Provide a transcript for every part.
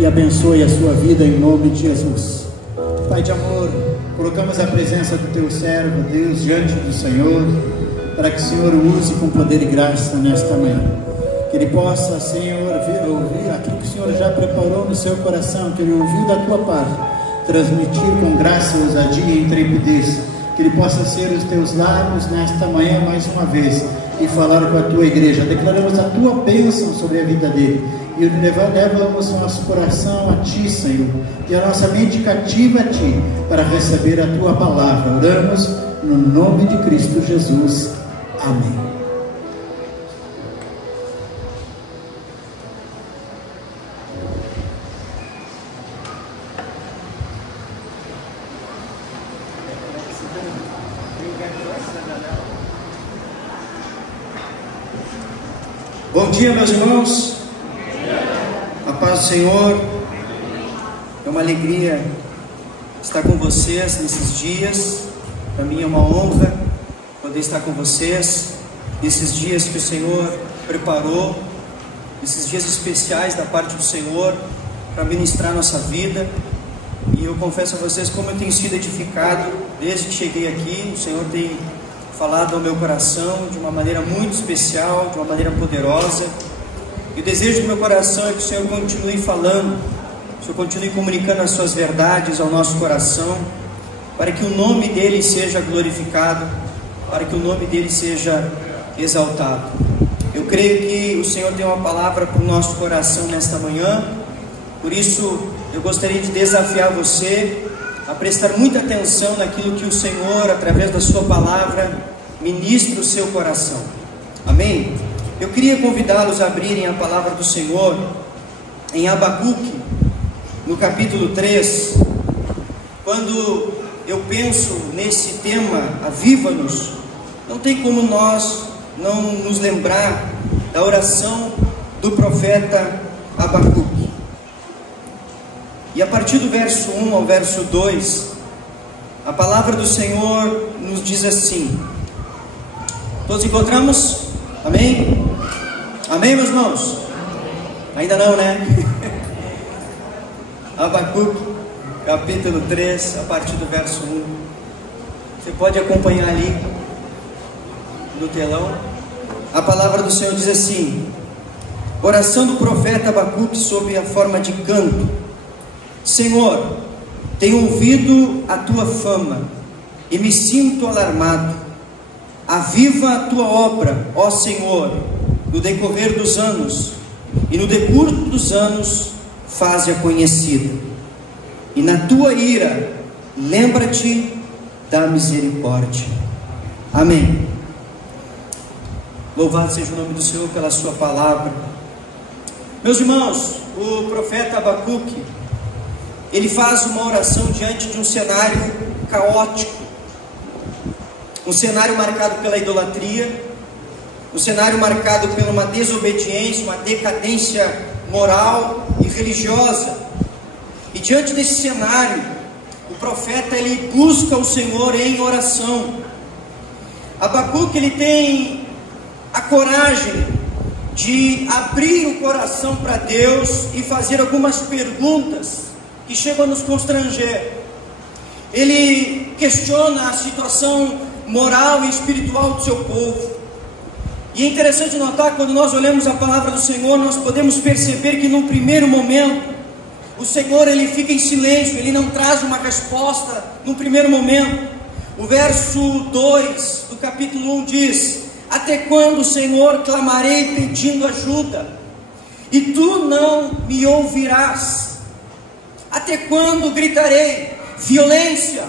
e abençoe a sua vida em nome de Jesus. Pai de amor, colocamos a presença do teu servo, Deus, diante do Senhor, para que o Senhor o use com poder e graça nesta manhã. Que ele possa, Senhor, ouvir aquilo que o Senhor já preparou no seu coração, que ele ouviu da tua parte, transmitir com graça, ousadia e intrepidez. Que ele possa ser os teus lábios nesta manhã mais uma vez e falar com a tua igreja. Declaramos a tua bênção sobre a vida dele e levamos o nosso coração a ti, Senhor, e a nossa mente cativa a ti para receber a tua palavra. Oramos no nome de Cristo Jesus. Amém. Bom dia, meus irmãos. A paz do Senhor. É uma alegria estar com vocês nesses dias. Para mim é uma honra poder estar com vocês nesses dias que o Senhor preparou, esses dias especiais da parte do Senhor para ministrar nossa vida. E eu confesso a vocês como eu tenho sido edificado desde que cheguei aqui. O Senhor tem falado ao meu coração de uma maneira muito especial, de uma maneira poderosa. E o desejo do meu coração é que o Senhor continue falando, que o Senhor continue comunicando as suas verdades ao nosso coração, para que o nome dele seja glorificado, para que o nome dele seja exaltado. Eu creio que o Senhor tem uma palavra para o nosso coração nesta manhã. Por isso eu gostaria de desafiar você a prestar muita atenção naquilo que o Senhor, através da sua palavra, ministra o seu coração. Amém? Eu queria convidá-los a abrirem a palavra do Senhor em Abacuque, no capítulo 3. Quando eu penso nesse tema, aviva-nos, não tem como nós não nos lembrar da oração do profeta Abacuque. E a partir do verso 1 ao verso 2, a palavra do Senhor nos diz assim. Todos encontramos? Amém? Amém, meus irmãos? Ainda não, né? Abacuque, capítulo 3, a partir do verso 1. Você pode acompanhar ali no telão. A palavra do Senhor diz assim: oração do profeta Abacuque sob a forma de canto. Senhor, tenho ouvido a tua fama e me sinto alarmado. Aviva a tua obra, ó Senhor, no decorrer dos anos, e no decurso dos anos faze-a conhecida. E na tua ira, lembra-te da misericórdia. Amém. Louvado seja o nome do Senhor pela sua palavra. Meus irmãos, o profeta Abacuque, ele faz uma oração diante de um cenário caótico, um cenário marcado pela idolatria, um cenário marcado por uma desobediência, uma decadência moral e religiosa. E diante desse cenário, o profeta ele busca o Senhor em oração. Abacuque ele tem a coragem de abrir o coração para Deus e fazer algumas perguntas que chegam a nos constranger. Ele questiona a situação moral e espiritual do seu povo. E é interessante notar, quando nós olhamos a palavra do Senhor, nós podemos perceber que num primeiro momento, o Senhor ele fica em silêncio, ele não traz uma resposta num primeiro momento. O verso 2 do capítulo 1 diz: até quando, Senhor, clamarei pedindo ajuda, e tu não me ouvirás? Até quando gritarei violência,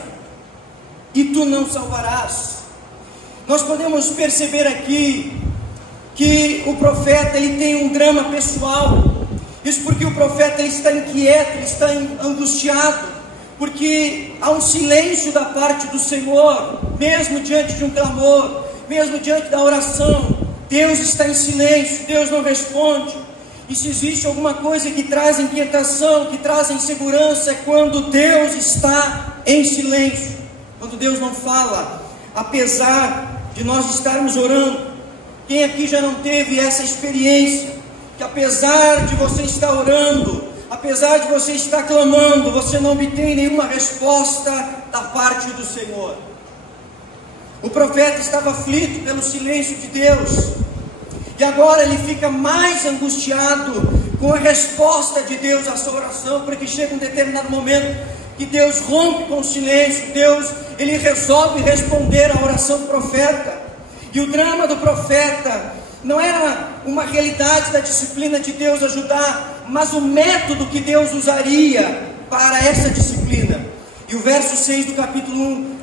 e tu não salvarás? Nós podemos perceber aqui que o profeta ele tem um drama pessoal. Isso porque o profeta ele está inquieto, ele está angustiado, porque há um silêncio da parte do Senhor, mesmo diante de um clamor, mesmo diante da oração. Deus está em silêncio, Deus não responde. E se existe alguma coisa que traz inquietação, que traz insegurança, é quando Deus está em silêncio, quando Deus não fala, apesar de nós estarmos orando. Quem aqui já não teve essa experiência, que apesar de você estar orando, apesar de você estar clamando, você não obtém nenhuma resposta da parte do Senhor. O profeta estava aflito pelo silêncio de Deus, e agora ele fica mais angustiado com a resposta de Deus à sua oração, porque chega um determinado momento que Deus rompe com o silêncio. Deus, ele resolve responder à oração do profeta. E o drama do profeta não era uma realidade da disciplina de Deus ajudar, mas o método que Deus usaria para essa disciplina. E o verso 6 do capítulo 1,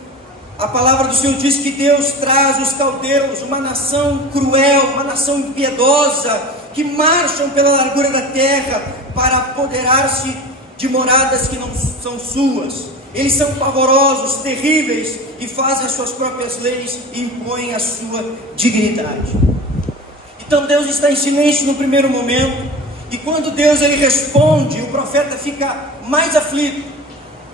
a palavra do Senhor diz que Deus traz os caldeus, uma nação cruel, uma nação impiedosa, que marcham pela largura da terra para apoderar-se de moradas que não são suas. Eles são pavorosos, terríveis, e fazem as suas próprias leis e impõem a sua dignidade. Então Deus está em silêncio no primeiro momento, e quando Deus ele responde, o profeta fica mais aflito.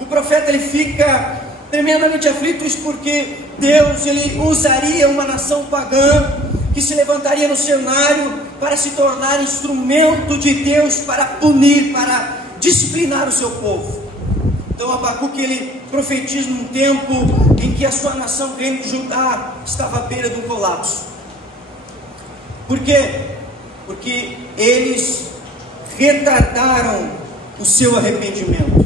O profeta ele fica tremendamente aflito, porque Deus ele usaria uma nação pagã que se levantaria no cenário para se tornar instrumento de Deus para punir, para disciplinar o seu povo. Então Abacuque ele profetiza num tempo em que a sua nação, o reino de Judá, estava à beira do colapso. Por quê? Porque eles retardaram o seu arrependimento.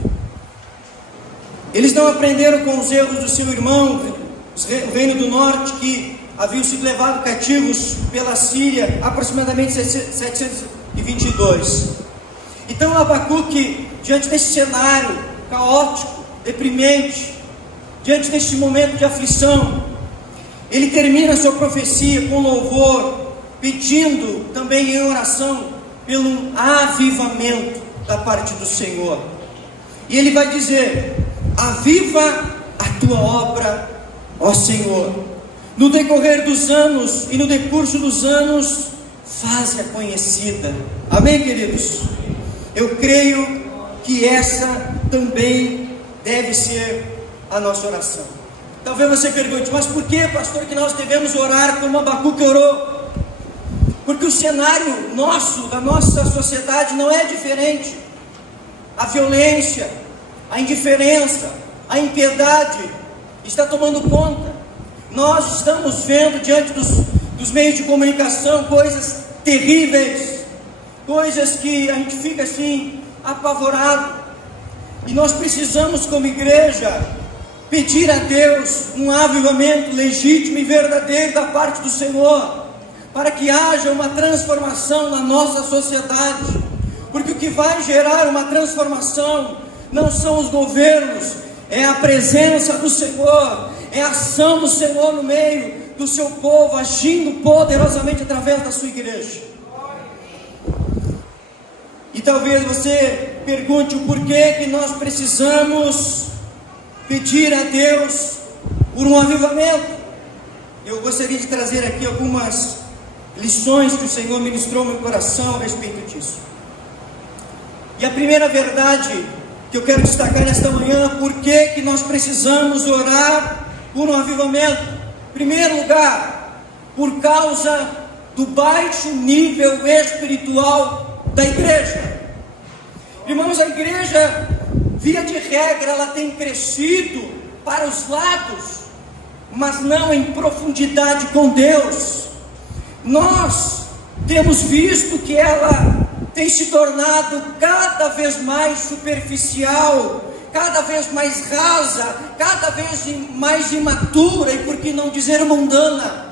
Eles não aprenderam com os erros do seu irmão, o reino do norte, que haviam sido levados cativos pela Síria, aproximadamente 722. Então Abacuque, diante desse cenário caótico, deprimente, diante deste momento de aflição, ele termina a sua profecia com louvor, pedindo também em oração pelo avivamento da parte do Senhor. E ele vai dizer: aviva a tua obra, ó Senhor, no decorrer dos anos e no decurso dos anos, faze-a conhecida. Amém, queridos? Eu creio que essa também deve ser a nossa oração. Talvez você pergunte: mas por que, pastor, que nós devemos orar como Abacuque orou? Porque o cenário nosso, da nossa sociedade, não é diferente. A violência, a indiferença, a impiedade está tomando conta. Nós estamos vendo diante dos meios de comunicação coisas terríveis, coisas que a gente fica assim apavorado. E nós precisamos, como igreja, pedir a Deus um avivamento legítimo e verdadeiro da parte do Senhor, para que haja uma transformação na nossa sociedade. Porque o que vai gerar uma transformação não são os governos, é a presença do Senhor, é a ação do Senhor no meio do seu povo, agindo poderosamente através da sua igreja. E talvez você pergunte o porquê que nós precisamos pedir a Deus por um avivamento. Eu gostaria de trazer aqui algumas lições que o Senhor ministrou no meu coração a respeito disso. E a primeira verdade que eu quero destacar nesta manhã: por que nós precisamos orar por um avivamento? Em primeiro lugar, por causa do baixo nível espiritual da igreja. Irmãos, a igreja, via de regra, ela tem crescido para os lados, mas não em profundidade com Deus. Nós temos visto que ela tem se tornado cada vez mais superficial, cada vez mais rasa, cada vez mais imatura e, por que não dizer, mundana.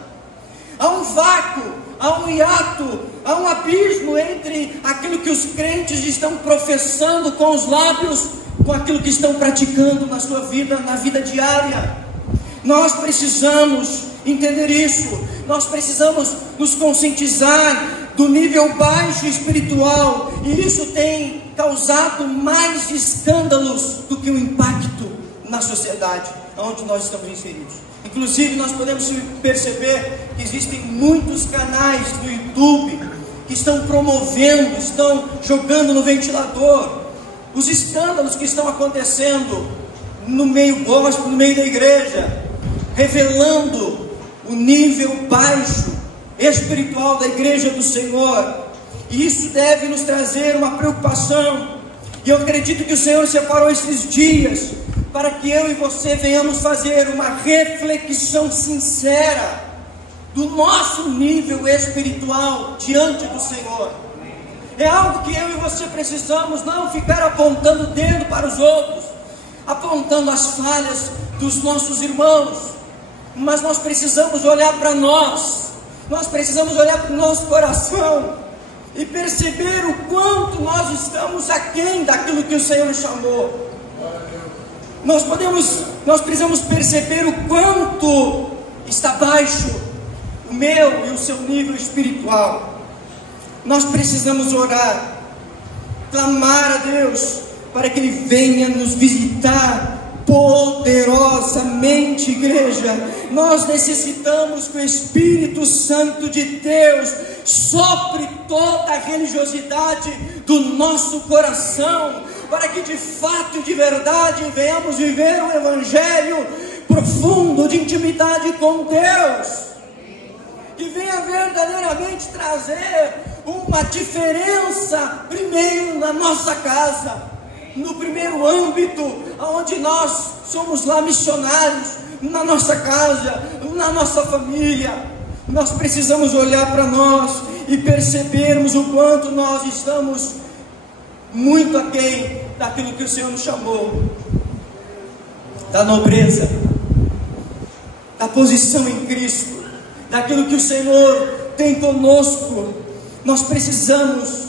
Há um vácuo, há um hiato, há um abismo entre aquilo que os crentes estão professando com os lábios, com aquilo que estão praticando na sua vida, na vida diária. Nós precisamos entender isso. Nós precisamos nos conscientizar do nível baixo espiritual, e isso tem causado mais escândalos do que o impacto na sociedade onde nós estamos inseridos. Inclusive, nós podemos perceber que existem muitos canais do YouTube que estão promovendo, estão jogando no ventilador os escândalos que estão acontecendo no meio gospel, no meio da igreja, revelando o nível baixo espiritual da igreja do Senhor. E isso deve nos trazer uma preocupação. E eu acredito que o Senhor separou esses dias para que eu e você venhamos fazer uma reflexão sincera do nosso nível espiritual diante do Senhor. É algo que eu e você precisamos, não ficar apontando o dedo para os outros, apontando as falhas dos nossos irmãos, mas nós precisamos olhar para nós precisamos olhar para o nosso coração e perceber o quanto nós estamos aquém daquilo que o Senhor chamou. Nós precisamos perceber o quanto está baixo o meu e o seu nível espiritual. Nós precisamos orar, clamar a Deus para que Ele venha nos visitar poderosamente, igreja. Nós necessitamos que o Espírito Santo de Deus sopre toda a religiosidade do nosso coração, para que de fato e de verdade venhamos viver um evangelho profundo de intimidade com Deus, que venha verdadeiramente trazer uma diferença, primeiro na nossa casa, no primeiro âmbito, onde nós somos lá missionários, na nossa casa, na nossa família. Nós precisamos olhar para nós e percebermos o quanto nós estamos muito aquém daquilo que o Senhor nos chamou, da nobreza, da posição em Cristo, daquilo que o Senhor tem conosco. Nós precisamos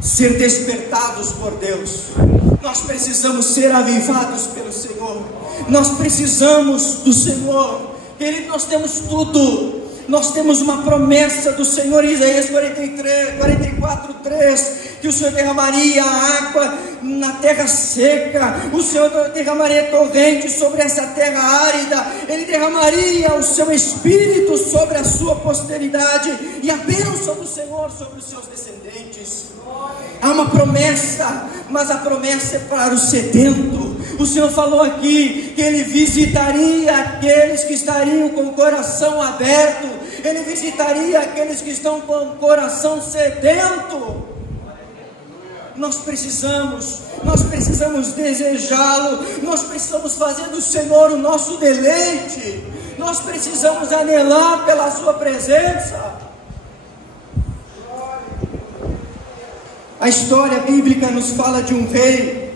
ser despertados por Deus, nós precisamos ser avivados pelo Senhor, nós precisamos do Senhor. Querido, nós temos tudo, nós temos uma promessa do Senhor, Isaías 44:3, que o Senhor derramaria água na terra seca, o Senhor derramaria torrente sobre essa terra árida, Ele derramaria o seu Espírito sobre a sua posteridade, e a bênção do Senhor sobre os seus descendentes. Há uma promessa, mas a promessa é para o sedento. O Senhor falou aqui que Ele visitaria aqueles que estariam com o coração aberto, Ele visitaria aqueles que estão com o coração sedento. Nós precisamos desejá-lo, nós precisamos fazer do Senhor o nosso deleite, nós precisamos anelar pela sua presença. A história bíblica nos fala de um rei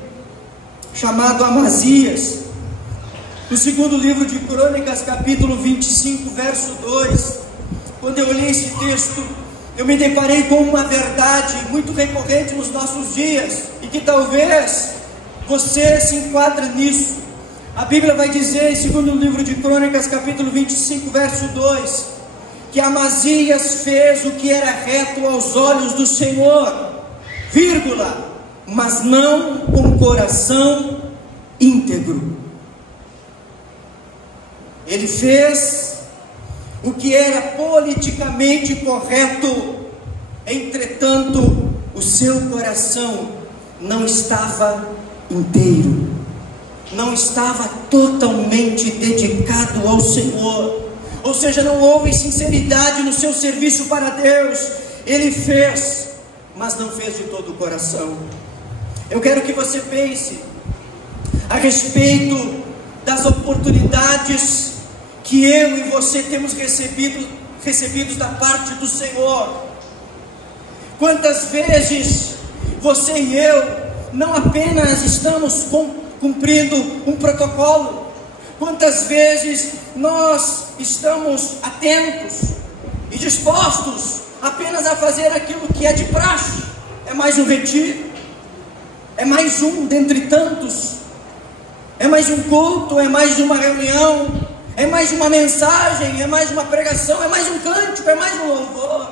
chamado Amazias. No segundo livro de Crônicas, capítulo 25, verso 2, quando eu li esse texto, eu me deparei com uma verdade muito recorrente nos nossos dias, e que talvez você se enquadre nisso. A Bíblia vai dizer, em segundo livro de Crônicas, capítulo 25, verso 2, que Amazias fez o que era reto aos olhos do Senhor, vírgula, mas não com coração íntegro. Ele fez o que era politicamente correto, entretanto, o seu coração não estava inteiro, não estava totalmente dedicado ao Senhor, ou seja, não houve sinceridade no seu serviço para Deus. Ele fez, mas não fez de todo o coração. Eu quero que você pense a respeito das oportunidades que eu e você temos recebidos da parte do Senhor. Quantas vezes você e eu não apenas estamos cumprindo um protocolo, quantas vezes nós estamos atentos e dispostos apenas a fazer aquilo que é de praxe. É mais um retiro, é mais um dentre tantos, é mais um culto, é mais uma reunião, é mais uma mensagem, é mais uma pregação, é mais um cântico, é mais um louvor.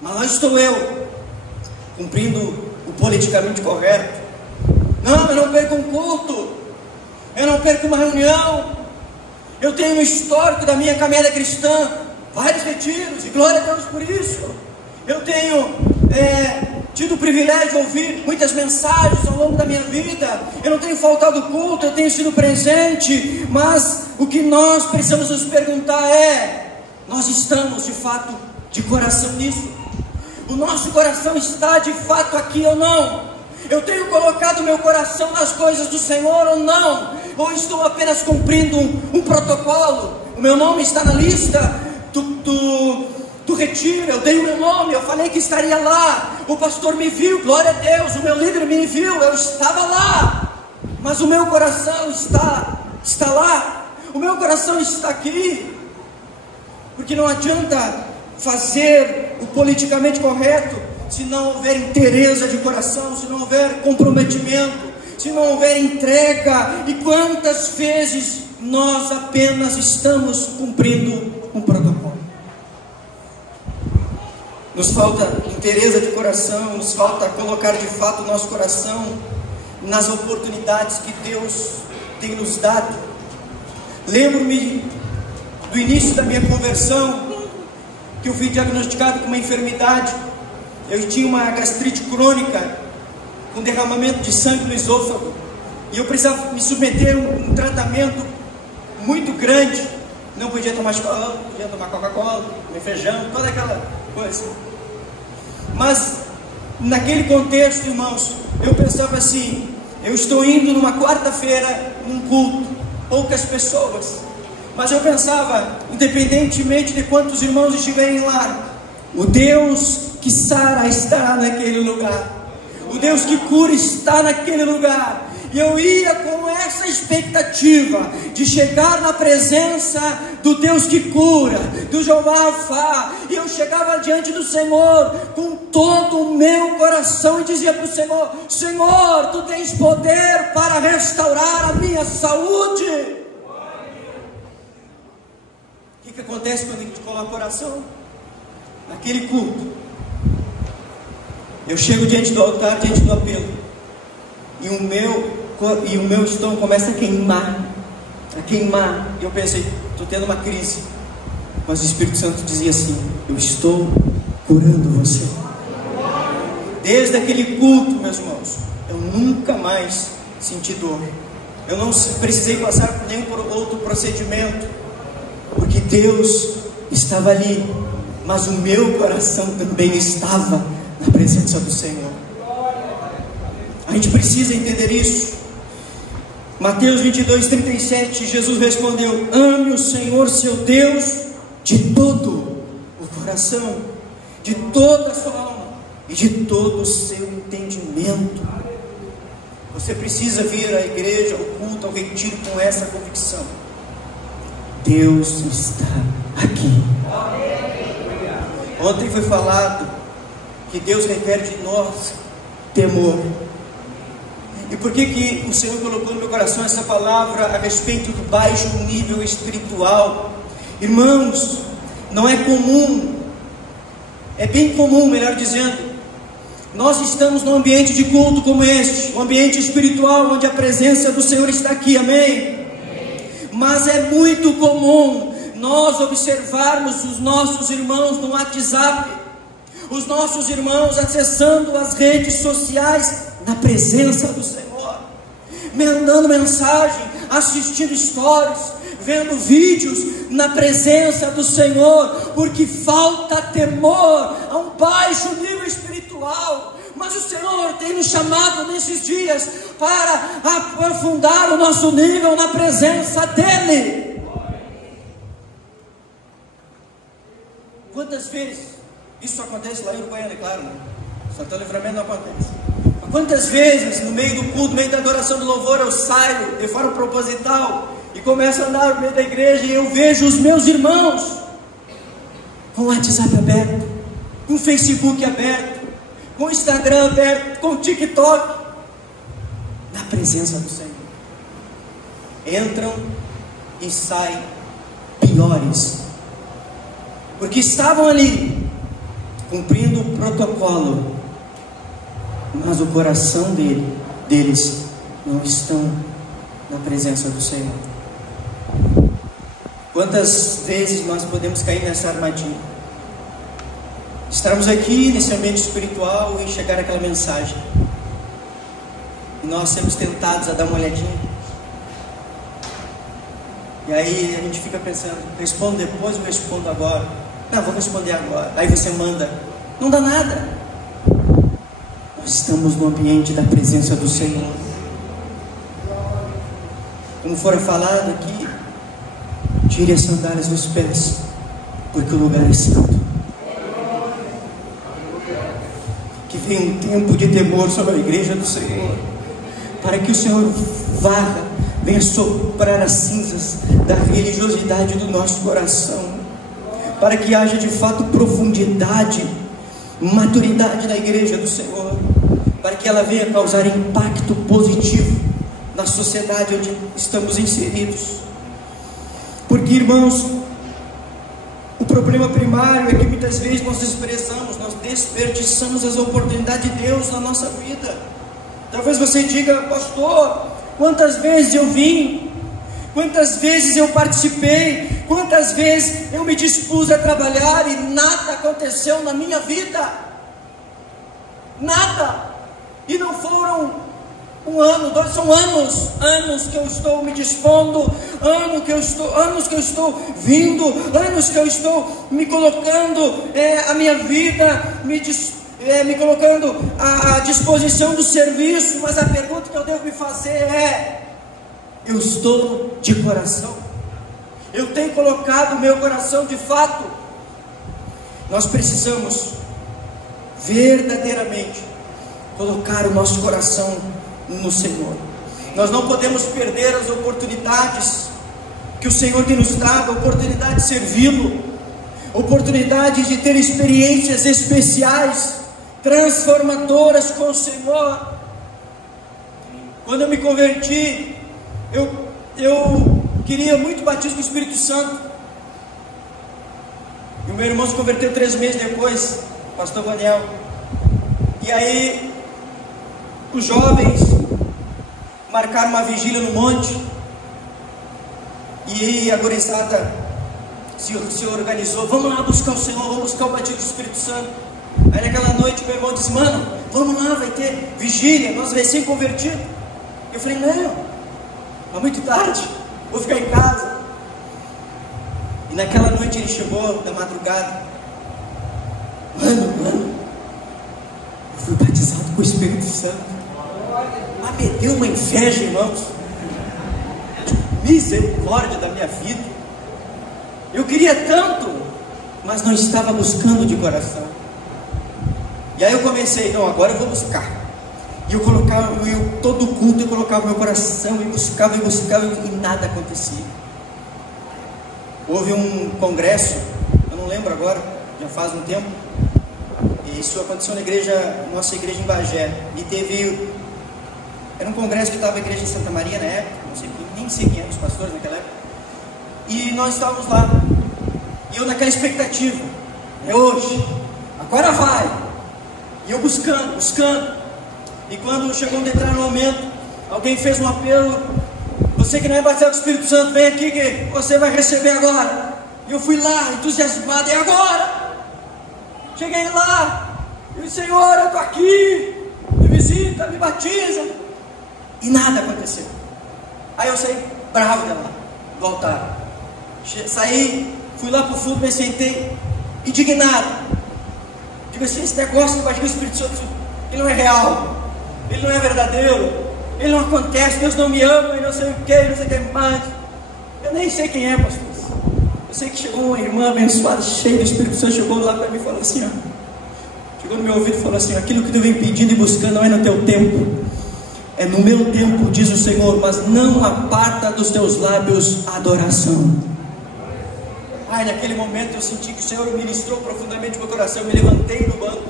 Mas lá estou eu, cumprindo o politicamente correto. Não, eu não perco um culto, eu não perco uma reunião. Eu tenho um histórico da minha caminhada cristã, vários retiros, e glória a Deus por isso. Eu tenho tido o privilégio de ouvir muitas mensagens ao longo da minha vida. Eu não tenho faltado culto, eu tenho sido presente. Mas o que nós precisamos nos perguntar é: nós estamos de fato de coração nisso? O nosso coração está de fato aqui ou não? Eu tenho colocado meu coração nas coisas do Senhor ou não? Ou estou apenas cumprindo um protocolo? O meu nome está na lista do retiro, eu dei o meu nome, eu falei que estaria lá, o pastor me viu, glória a Deus, o meu líder me viu, eu estava lá, mas o meu coração está lá, o meu coração está aqui, porque não adianta fazer o politicamente correto, se não houver inteireza de coração, se não houver comprometimento, se não houver entrega. E quantas vezes nós apenas estamos cumprindo um protocolo? Nos falta inteireza de coração, nos falta colocar de fato o nosso coração nas oportunidades que Deus tem nos dado. Lembro-me do início da minha conversão, que eu fui diagnosticado com uma enfermidade. Eu tinha uma gastrite crônica, com derramamento de sangue no esôfago, e eu precisava me submeter a um tratamento muito grande. Não podia tomar chocolate, não podia tomar Coca-Cola, comer feijão, toda aquela coisa. Mas naquele contexto, irmãos, eu pensava assim: eu estou indo numa quarta-feira num culto, poucas pessoas, mas eu pensava, independentemente de quantos irmãos estiverem lá, o Deus que sara está naquele lugar, o Deus que cura está naquele lugar. E eu ia com essa expectativa de chegar na presença do Deus que cura, do Jeová Rafá. E eu chegava diante do Senhor com todo o meu coração e dizia para o Senhor: Senhor, Tu tens poder para restaurar a minha saúde. O que acontece quando a gente coloca o coração? Naquele culto, eu chego diante do altar, diante do apelo, e o meu estômago começa a queimar. E eu pensei: estou tendo uma crise. Mas o Espírito Santo dizia assim: eu estou curando você. Desde aquele culto, meus irmãos, eu nunca mais senti dor. Eu não precisei passar por nenhum outro procedimento, porque Deus estava ali, mas o meu coração também estava na presença do Senhor. A gente precisa entender isso. Mateus 22:37, Jesus respondeu: ame o Senhor seu Deus de todo o coração, de toda a sua alma e de todo o seu entendimento. Você precisa vir à igreja, ao culto, ao retiro com essa convicção: Deus está aqui. Ontem foi falado que Deus requer de nós temor. E por que o Senhor colocou no meu coração essa palavra a respeito do baixo nível espiritual? Irmãos, não é comum, é bem comum, melhor dizendo, nós estamos num ambiente de culto como este, um ambiente espiritual onde a presença do Senhor está aqui, amém? Mas é muito comum nós observarmos os nossos irmãos no WhatsApp, os nossos irmãos acessando as redes sociais na presença do Senhor, mandando mensagem, assistindo stories, vendo vídeos na presença do Senhor, porque falta temor a um baixo nível espiritual. Mas o Senhor tem nos chamado nesses dias para aprofundar o nosso nível na presença dEle. Quantas vezes isso acontece lá em Uruguaiana, é claro, né? Santo Livramento não acontece. Quantas vezes no meio do culto, no meio da adoração do louvor, eu saio de forma proposital e começo a andar no meio da igreja e eu vejo os meus irmãos com o WhatsApp aberto, com o Facebook aberto, com o Instagram aberto, com o TikTok, na presença do Senhor. Entram e saem piores, porque estavam ali cumprindo o protocolo, mas o coração deles não estão na presença do Senhor. Quantas vezes nós podemos cair nessa armadilha? Estarmos aqui nesse ambiente espiritual e chegar aquela mensagem, e nós sermos tentados a dar uma olhadinha, e aí a gente fica pensando: respondo depois ou respondo agora? Não, vou responder agora. Aí você manda, não dá nada. Estamos no ambiente da presença do Senhor. Como fora falado aqui, tire as sandálias dos pés, porque o lugar é santo. Que venha um tempo de temor sobre a igreja do Senhor, para que o Senhor varra, venha soprar as cinzas da religiosidade do nosso coração, para que haja de fato profundidade, maturidade na igreja do Senhor, para que ela venha causar impacto positivo na sociedade onde estamos inseridos. Porque, irmãos, o problema primário é que muitas vezes nós desprezamos, nós desperdiçamos as oportunidades de Deus na nossa vida. Talvez você diga: pastor, quantas vezes eu vim, quantas vezes eu participei, quantas vezes eu me dispus a trabalhar e nada aconteceu na minha vida, nada. E não foram um ano, 2, são anos que eu estou me dispondo, anos que eu estou vindo, anos que eu estou me colocando a minha vida, me colocando à disposição do serviço. Mas a pergunta que eu devo me fazer é: eu estou de coração? Eu tenho colocado o meu coração de fato? Nós precisamos verdadeiramente colocar o nosso coração no Senhor. Nós não podemos perder as oportunidades que o Senhor tem nos dado, a oportunidade de servi-lo, oportunidade de ter experiências especiais, transformadoras com o Senhor. Quando eu me converti, eu queria muito batismo do Espírito Santo, e o meu irmão se converteu 3 meses depois, pastor Daniel. E aí os jovens marcaram uma vigília no monte, e a gurizada se organizou: vamos lá buscar o Senhor, vamos buscar o batismo do Espírito Santo. Aí naquela noite meu irmão disse: mano, vamos lá, vai ter vigília, nós recém-convertidos. Eu falei: não, é muito tarde, vou ficar em casa. E naquela noite ele chegou da madrugada: mano, eu fui batizado com o Espírito Santo. Mas me deu uma inveja, irmãos, misericórdia da minha vida. Eu queria tanto, mas não estava buscando de coração. E aí eu comecei: não, agora eu vou buscar. E eu colocava, todo culto eu colocava meu coração, e buscava, e nada acontecia. Houve um congresso, eu não lembro agora, já faz um tempo, e isso aconteceu na igreja, nossa igreja em Bagé, e era um congresso que estava a igreja em Santa Maria na época, nem sei quem eram os pastores naquela época, e nós estávamos lá, e eu naquela expectativa: é hoje, agora vai. E eu buscando, e quando chegou um determinado momento, alguém fez um apelo: você que não é batizado com o Espírito Santo, vem aqui que você vai receber agora. E eu fui lá, entusiasmado: e agora? Cheguei lá, e o Senhor, eu estou aqui, me visita, me batiza. E nada aconteceu. Aí eu saí bravo dela, do altar. Saí, fui lá para o fundo, me sentei, indignado. Digo assim: esse negócio do batismo do Espírito Santo, ele não é real, ele não é verdadeiro, ele não acontece, Deus não me ama, e não sei o que, não sei o que mais. Eu nem sei quem é, pastor. Eu sei que chegou uma irmã abençoada, cheia do Espírito Santo, chegou lá para mim e falou assim, chegou no meu ouvido e falou assim: aquilo que tu vem pedindo e buscando não é no teu tempo, é no meu tempo, diz o Senhor, mas não aparta dos teus lábios a adoração. Ai, naquele momento eu senti que o Senhor ministrou profundamente no meu coração. Eu me levantei do banco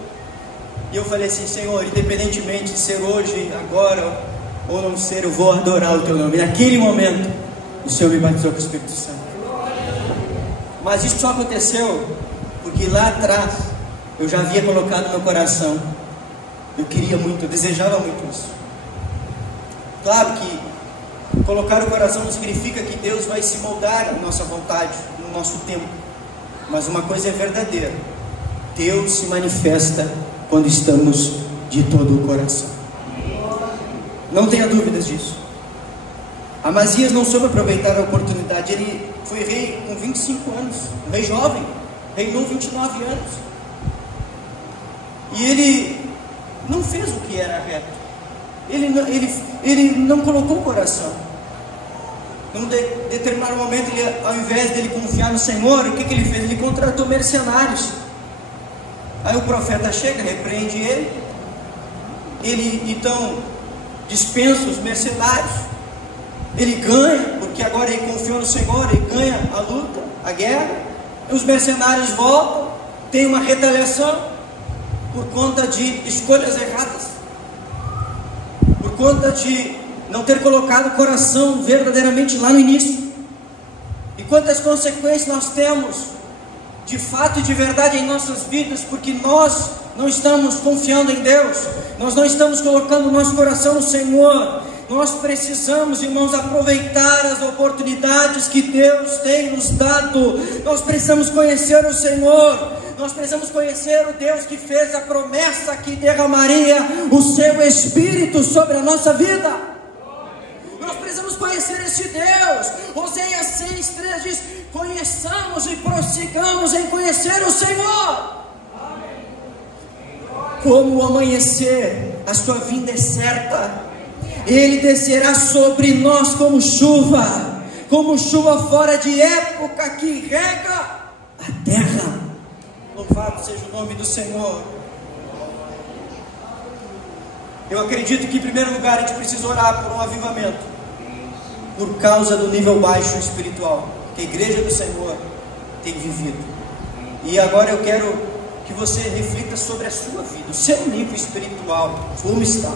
e eu falei assim: Senhor, independentemente de ser hoje, agora ou não ser, eu vou adorar o teu nome. E naquele momento o Senhor me batizou com o Espírito Santo. Mas isso só aconteceu porque lá atrás eu já havia colocado no meu coração, eu queria muito, eu desejava muito isso. Claro que colocar o coração não significa que Deus vai se moldar à nossa vontade, no nosso tempo. Mas uma coisa é verdadeira: Deus se manifesta quando estamos de todo o coração. Não tenha dúvidas disso. Amazias não soube aproveitar a oportunidade. Ele foi rei com 25 anos, um rei jovem, reinou 29 anos. E ele não fez o que era reto. Ele não colocou o coração. Num determinado momento, ao invés dele confiar no Senhor, o que ele fez? Ele contratou mercenários. Aí o profeta chega, repreende ele então dispensa os mercenários, ele ganha, porque agora ele confiou no Senhor, ele ganha a luta, a guerra, os mercenários voltam, tem uma retaliação, por conta de escolhas erradas, por conta de não ter colocado o coração verdadeiramente lá no início. E quantas consequências nós temos, de fato e de verdade, em nossas vidas, porque nós não estamos confiando em Deus, nós não estamos colocando o nosso coração no Senhor. Nós precisamos, irmãos, aproveitar as oportunidades que Deus tem nos dado. Nós precisamos conhecer o Senhor, nós precisamos conhecer o Deus que fez a promessa que derramaria o seu Espírito sobre a nossa vida. Nós precisamos conhecer esse Deus. Oséias 6:3 diz: conheçamos e prossigamos em conhecer o Senhor. Como o amanhecer, a sua vinda é certa. Ele descerá sobre nós como chuva fora de época, que rega a terra. Louvado seja o nome do Senhor. Eu acredito que, em primeiro lugar, a gente precisa orar por um avivamento, por causa do nível baixo espiritual que a igreja do Senhor tem vivido. E agora eu quero que você reflita sobre a sua vida, o seu nível espiritual, como está.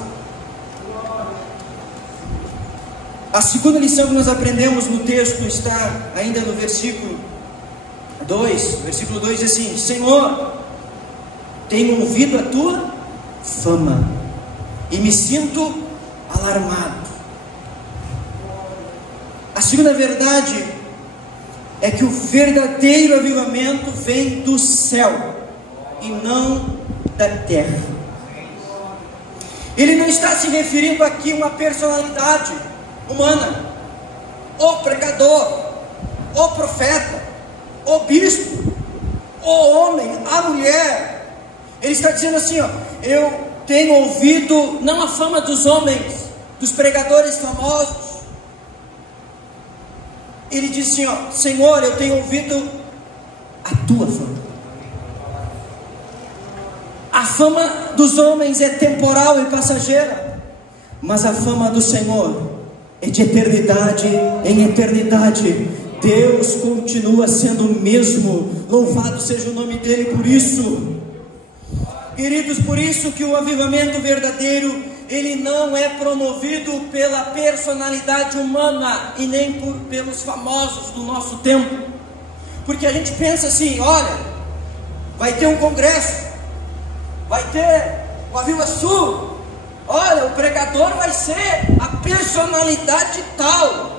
A segunda lição que nós aprendemos no texto está ainda no versículo 2. Versículo 2 diz assim: Senhor, tenho ouvido a tua fama e me sinto alarmado. A segunda verdade é que o verdadeiro avivamento vem do céu e não da terra. Ele não está se referindo aqui a uma personalidade humana, o pregador, o profeta, o bispo, o homem, a mulher. Ele está dizendo assim, eu tenho ouvido não a fama dos homens, dos pregadores famosos. Ele diz assim, Senhor, eu tenho ouvido a tua fama. A fama dos homens é temporal e passageira, mas a fama do Senhor é de eternidade em eternidade. Deus continua sendo o mesmo. Louvado seja o nome dele por isso. Queridos, por isso que o avivamento verdadeiro, ele não é promovido pela personalidade humana e nem pelos famosos do nosso tempo. Porque a gente pensa assim, olha, vai ter um congresso, vai ter o Aviva Sul, olha, o pregador vai ser a personalidade tal,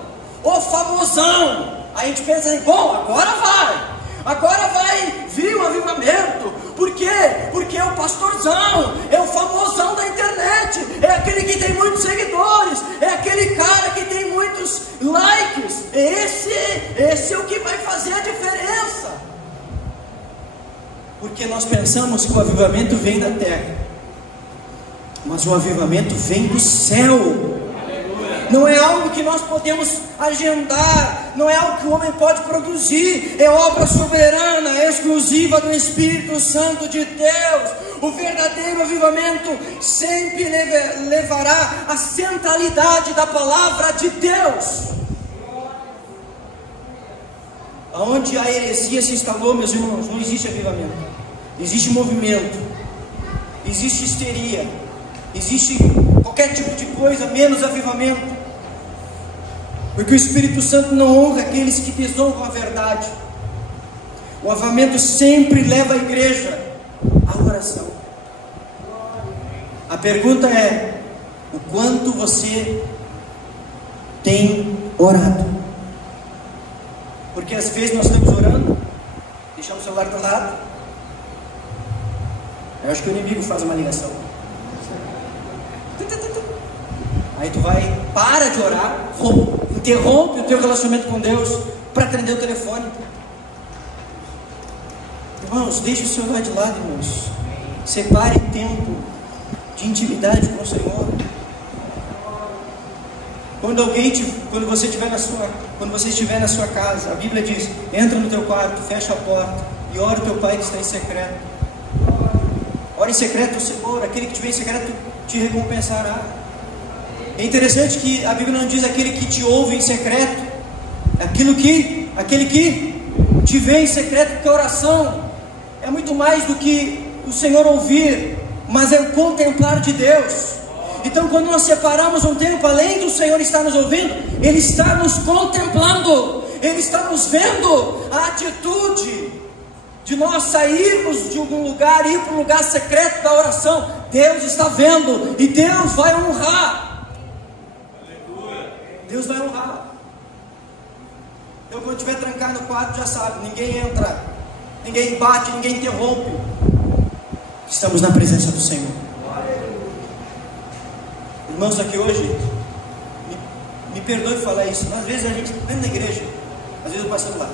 o famosão. A gente pensa assim, bom, agora vai vir um avivamento. Por quê? Porque é o pastorzão, é o famosão da internet, é aquele que tem muitos seguidores, é aquele cara que tem muitos likes. Esse é o que vai fazer a diferença. Porque nós pensamos que o avivamento vem da terra, mas o avivamento vem do céu. Não é algo que nós podemos agendar, não é algo que o homem pode produzir, é obra soberana, exclusiva do Espírito Santo de Deus. O verdadeiro avivamento sempre levará a centralidade da palavra de Deus. Aonde a heresia se instalou, meus irmãos, não existe avivamento, existe movimento, existe histeria, existe qualquer tipo de coisa, menos avivamento. Porque o Espírito Santo não honra aqueles que desonram a verdade. O avivamento sempre leva a igreja à oração. A pergunta é, o quanto você tem orado? Porque às vezes nós estamos orando, deixamos o celular do lado. Eu acho que o inimigo faz uma ligação. Aí tu para de orar, interrompe o teu relacionamento com Deus para atender o telefone. Irmãos, deixe o celular de lado, irmãos. Separe tempo de intimidade com o Senhor. Quando você estiver na sua casa, a Bíblia diz: entra no teu quarto, fecha a porta e ora o teu Pai que está em secreto. Ora em secreto ao Senhor, aquele que te vê em secreto te recompensará. É interessante que a Bíblia não diz aquele que te ouve em secreto, aquele que te vê em secreto, porque a oração é muito mais do que o Senhor ouvir, mas é o contemplar de Deus. Então, quando nós separamos um tempo, além do Senhor estar nos ouvindo, Ele está nos contemplando, Ele está nos vendo. A atitude de nós sairmos de algum lugar e ir para um lugar secreto da oração, Deus está vendo e Deus vai honrar. Deus vai honrar. Então, quando estiver trancado no quarto, já sabe, ninguém entra, ninguém bate, ninguém interrompe. Estamos na presença do Senhor. Irmãos, aqui hoje, me perdoe falar isso, às vezes a gente, dentro da igreja, às vezes eu passo lá,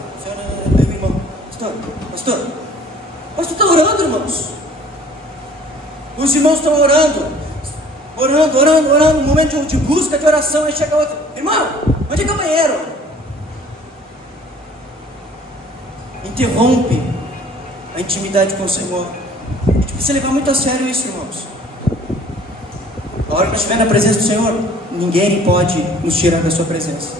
meu irmão, pastor, está orando, irmãos? Os irmãos estão orando, um momento de busca, de oração, aí chega outro: irmão, onde é que é o banheiro? Interrompe a intimidade com o Senhor. A gente precisa levar muito a sério isso, irmãos. A hora que nós estivermos na presença do Senhor, ninguém pode nos tirar da sua presença.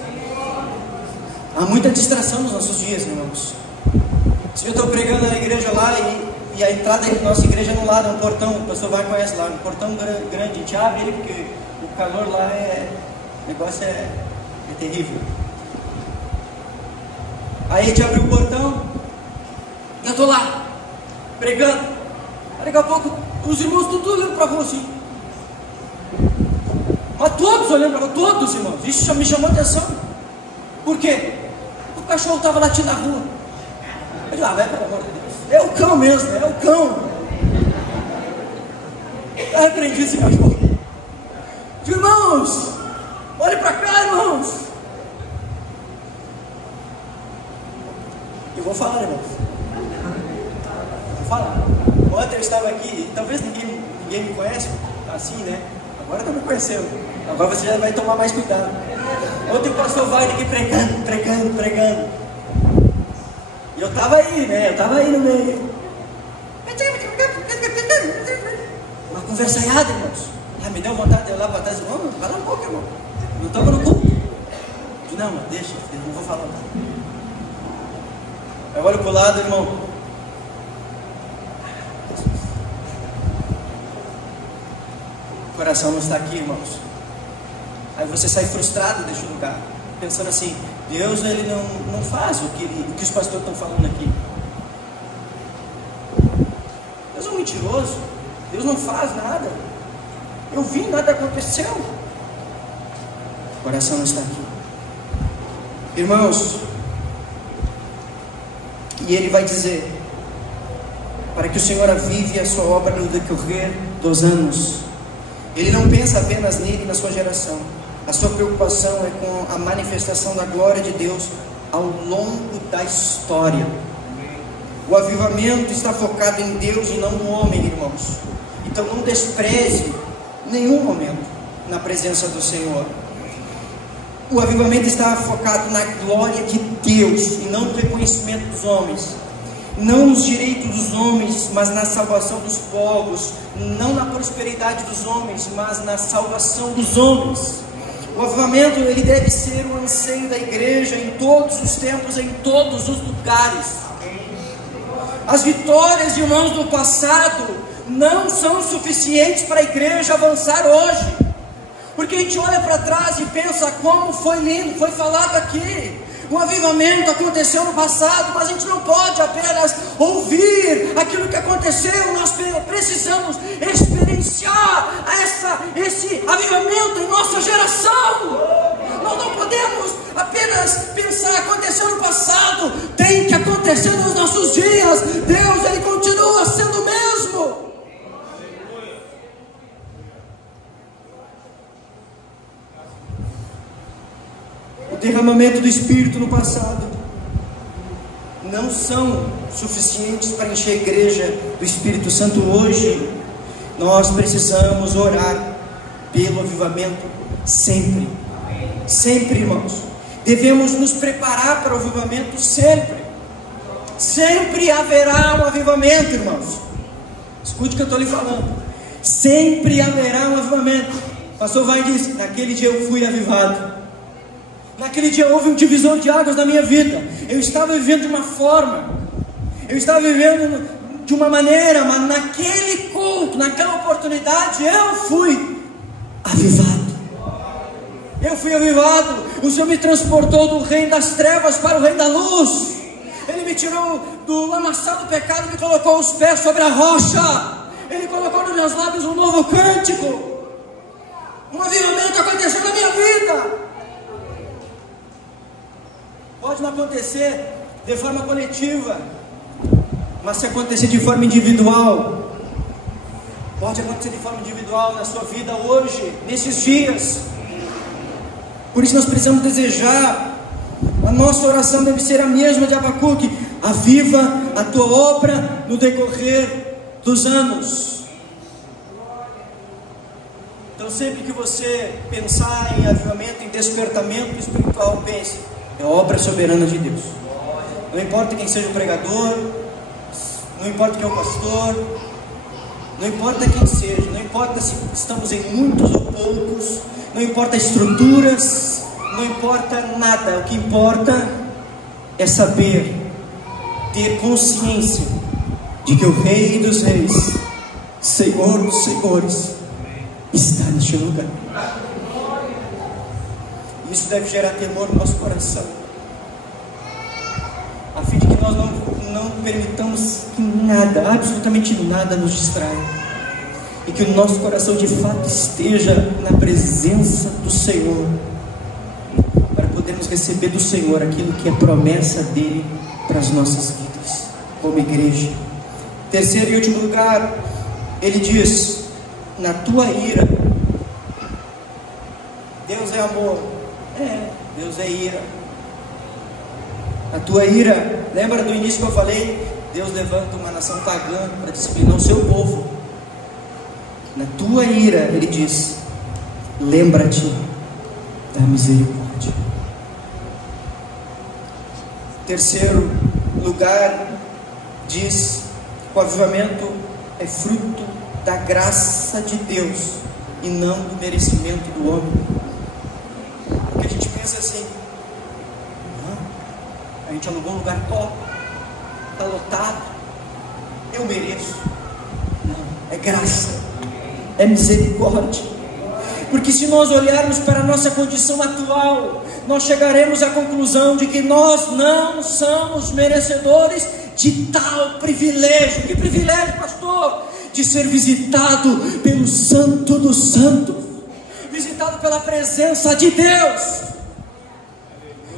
Há muita distração nos nossos dias, irmãos. Se eu estou pregando na igreja lá e a entrada da nossa igreja é no lado, é um portão, o pastor vai conhece lá, um portão grande, a gente abre ele porque o calor lá o negócio é terrível. Aí a gente abre o portão, eu estou lá, pregando, aí daqui a pouco os irmãos tudo olhando para a rua assim. Mas todos olhando para todos, irmãos. Isso me chamou a atenção. Por quê? O cachorro estava latindo na rua. Eu digo: vai, pelo amor de Deus. É o cão mesmo, é o cão. Eu repreendi esse cachorro. Digo: irmãos, olhe para cá, irmãos. Eu vou falar, irmãos. Vou falar. Ontem eu estava aqui, talvez ninguém me conhece, assim, né? Agora está me conhecendo. Agora você já vai tomar mais cuidado. Ontem o pastor vai aqui pregando. E eu estava aí, né? Eu estava aí no meio. Uma conversaiada, irmãos. Me deu vontade de ir lá para trás. Vamos, fala um pouco, irmão. Não estava no culto. Não, mas deixa, eu não vou falar nada. Eu olho para o lado, irmão. O coração não está aqui, irmãos. Aí você sai frustrado deste lugar, pensando assim: Deus, Ele não faz o que os pastores estão falando aqui. Deus é um mentiroso. Deus não faz nada. Eu vi, nada aconteceu. O coração não está aqui, irmãos. E Ele vai dizer: para que o Senhor avive a sua obra no decorrer dos anos. Ele não pensa apenas nele e na sua geração. A sua preocupação é com a manifestação da glória de Deus ao longo da história. O avivamento está focado em Deus e não no homem, irmãos. Então não despreze nenhum momento na presença do Senhor. O avivamento está focado na glória de Deus e não no reconhecimento dos homens. Não nos direitos dos homens, mas na salvação dos povos. Não na prosperidade dos homens, mas na salvação dos homens. O avivamento, ele deve ser o anseio da igreja em todos os tempos, em todos os lugares. As vitórias, irmãos, do passado não são suficientes para a igreja avançar hoje. Porque a gente olha para trás e pensa: como foi lindo, foi falado aqui. O avivamento aconteceu no passado, mas a gente não pode apenas ouvir aquilo que aconteceu. Nós precisamos experienciar esse avivamento em nossa geração. Nós não podemos apenas pensar: aconteceu no passado, tem que acontecer nos nossos dias. Deus, Ele continua sendo o mesmo. O derramamento do Espírito no passado não são suficientes para encher a igreja do Espírito Santo hoje. nós precisamos orar pelo avivamento sempre. Sempre, irmãos. Devemos nos preparar para o avivamento sempre. Sempre haverá um avivamento, irmãos. Escute o que eu estou lhe falando. Sempre haverá um avivamento. O pastor Vai diz: naquele dia eu fui avivado. Naquele dia houve um divisor de águas na minha vida. Eu estava vivendo de uma forma, eu estava vivendo de uma maneira, mas naquele culto, naquela oportunidade, eu fui avivado. Eu fui avivado. O Senhor me transportou do reino das trevas para o reino da luz. Ele me tirou do lamaçal do pecado e me colocou os pés sobre a rocha. Ele colocou nos meus lábios um novo cântico. Um avivamento aconteceu na minha vida. Pode não acontecer de forma coletiva, mas se acontecer de forma individual, pode acontecer de forma individual na sua vida hoje, nesses dias. Por isso nós precisamos desejar. A nossa oração deve ser a mesma de Abacuque: aviva a tua obra no decorrer dos anos. Então, sempre que você pensar em avivamento, em despertamento espiritual, pense: é obra soberana de Deus. Não importa quem seja o pregador, não importa quem é o pastor, não importa quem seja, não importa se estamos em muitos ou poucos, não importa estruturas, não importa nada. O que importa é saber, ter consciência de que o Rei dos Reis, Senhor dos Senhores, está neste lugar. Isso deve gerar temor no nosso coração, a fim de que nós não permitamos que nada, absolutamente nada, nos distraia, e que o nosso coração de fato esteja na presença do Senhor, para podermos receber do Senhor aquilo que é promessa dele para as nossas vidas, como igreja. Terceiro e último lugar, ele diz: na tua ira. Deus é amor. Deus é ira. A tua ira, lembra do início que eu falei? Deus levanta uma nação pagã para disciplinar o seu povo. Na tua ira, ele diz: lembra-te da misericórdia. Terceiro lugar, diz que o avivamento é fruto da graça de Deus e não do merecimento do homem. Porque a gente pensa assim: a gente alugou um lugar top, está lotado, eu mereço. Não, é graça, é misericórdia. Porque se nós olharmos para a nossa condição atual, nós chegaremos à conclusão de que nós não somos merecedores de tal privilégio. Que privilégio, pastor? De ser visitado pelo Santo dos Santos, visitado pela presença de Deus.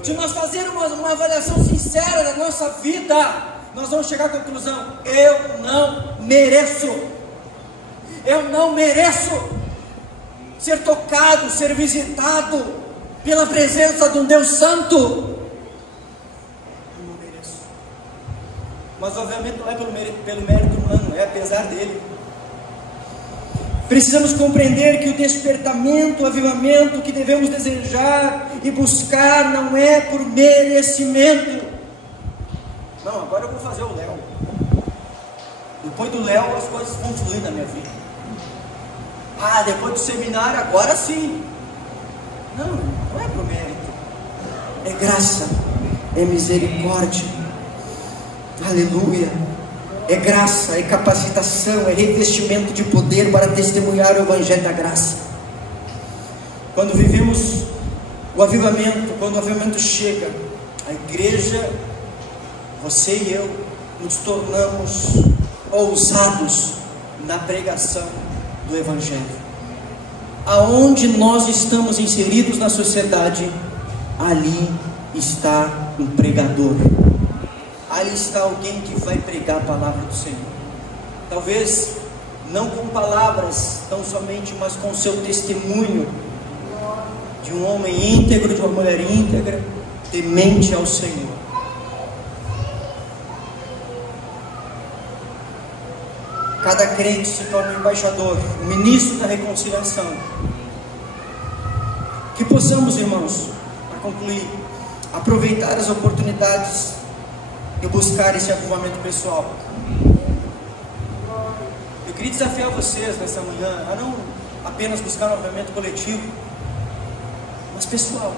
Se nós fazermos uma avaliação sincera da nossa vida, nós vamos chegar à conclusão: eu não mereço. Eu não mereço ser tocado, ser visitado pela presença de um Deus Santo. Eu não mereço. Mas obviamente não é pelo mérito humano, é apesar dele. Precisamos compreender que o despertamento, o avivamento que devemos desejar e buscar não é por merecimento. Não, agora eu vou fazer o Léo. Depois do Léo as coisas vão fluir na minha vida. Depois do seminário, agora sim. Não, não é por mérito. É graça, é misericórdia. Aleluia. É graça, é capacitação, é revestimento de poder para testemunhar o Evangelho da graça. Quando vivemos o avivamento, quando o avivamento chega, a igreja, você e eu, nos tornamos ousados na pregação do Evangelho. Aonde nós estamos inseridos na sociedade, ali está um pregador. Ali está alguém que vai pregar a palavra do Senhor. Talvez não com palavras tão somente, mas com o seu testemunho de um homem íntegro, de uma mulher íntegra, temente ao Senhor. cada crente se torne um embaixador, um ministro da reconciliação. Que possamos, irmãos, para concluir, aproveitar as oportunidades e buscar esse avivamento pessoal. Eu queria desafiar vocês nessa manhã a não apenas buscar um avivamento coletivo, mas pessoal,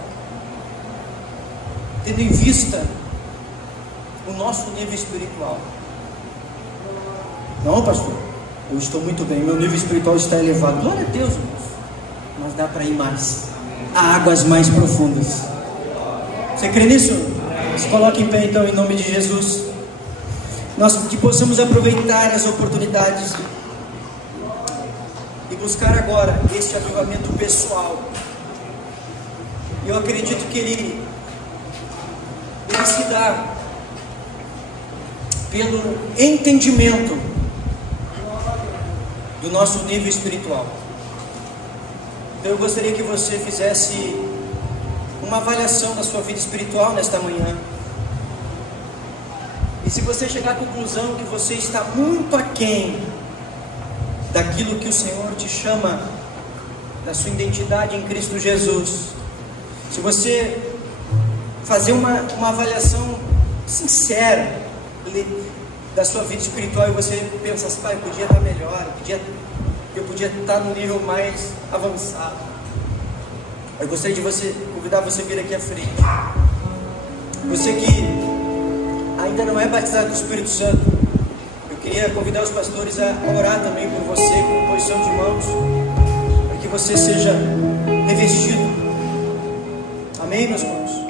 tendo em vista o nosso nível espiritual. Não, pastor, eu estou muito bem, meu nível espiritual está elevado. Glória a Deus, irmãos, mas dá para ir mais, a águas mais profundas. Você crê nisso? Se coloque em pé então, em nome de Jesus. Nós que possamos aproveitar as oportunidades e buscar agora este avivamento pessoal. Eu acredito que ele se dá pelo entendimento do nosso nível espiritual. Então eu gostaria que você fizesse uma avaliação da sua vida espiritual nesta manhã. E se você chegar à conclusão que você está muito aquém daquilo que o Senhor te chama, da sua identidade em Cristo Jesus, se você fazer uma avaliação sincera da sua vida espiritual e você pensa assim, pai, eu podia estar melhor, eu podia estar no nível mais avançado, eu gostaria de convidar você a vir aqui à frente. Você que ainda não é batizado do Espírito Santo, eu queria convidar os pastores a orar também por você, com posição de mãos, para que você seja revestido. Amém, meus irmãos?